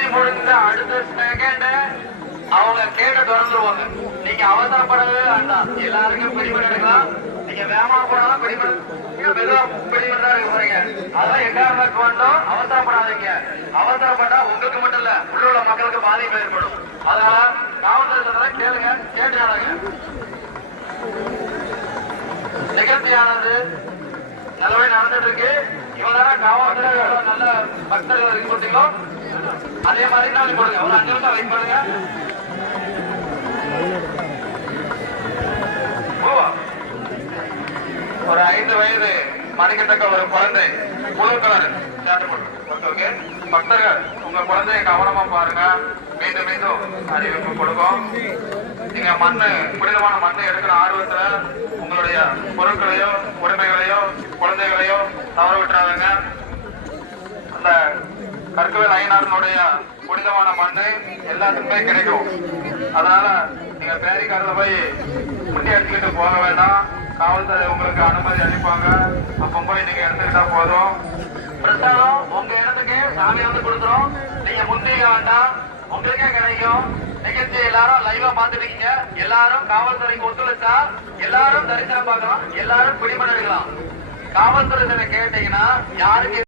சுத்தி முடிஞ்ச அடுத்த செகண்ட் அவங்க கேட்டு திறந்துருவாங்க. நீங்க அவசரப்படவே வேண்டாம். எல்லாருக்கும் பிடிபட்டு எடுக்கலாம். நீங்க வேகமா போனாலும் மெதுவா பிடிபட்டு தான் இருக்க போறீங்க. அதெல்லாம் எக்காரண கொண்டும் அவசரப்படாதீங்க. அவசரப்பட்டா உங்களுக்கு மட்டும் இல்ல, உள்ள மக்களுக்கு பாதிப்பு ஏற்படும். அதனால காவல்துறை கேளுங்க, கேட்டு நிகழ்ச்சியானது நல்லபடி நடந்துட்டு இருக்கு. இவங்க காவல்துறை நல்ல பக்தர்கள் இருக்கீங்களோ அதே மாதிரி நான் கொடுங்க. ஒரு 5 நிமிஷம் வெயிட் பண்ணுங்க. ஒரு 5 வயது மதிக்கத்தக்க ஒரு குழந்தை புலர் பக்தர்கள் உங்க குழந்தைய கவனமா பாருங்க. மீண்டும் மீண்டும் அறிவிப்பு கொடுக்கும். நீங்க புனிதமான மண்ணை எடுக்கிற ஆர்வத்துல உங்களுடைய பொருட்களையோ உரிமைகளையோ குழந்தைகளையோ தவற விட்டுறாங்க. அந்த கற்கவேல் ஐயனாரனுடைய புனிதமான மண்ணு எல்லாத்துக்குமே கிடைக்கும். அதனால நீங்க பேரிக்காரில் போய் முட்டி அடிச்சுக்கிட்டு போக வேண்டாம். காவல்துறை உங்களுக்கு அனுமதி அளிப்பாங்க. அப்ப போய் நீங்க எடுத்துக்கிட்டா போதும். பிரசாதம் உங்க இடத்துக்கு சாமி வந்து கொடுத்துரும். நீங்க முந்திக்க வேண்டாம், உங்களுக்கே கிடைக்கும். நிகழ்ச்சி எல்லாரும் லைவா பாத்துட்டீங்க. எல்லாரும் காவல்துறைக்கு ஒத்துழைச்சா எல்லாரும் தரிசனம் பார்க்கலாம், எல்லாரும் பிடிபட எடுக்கலாம். காவல்துறை கேட்டீங்கன்னா யாருக்கு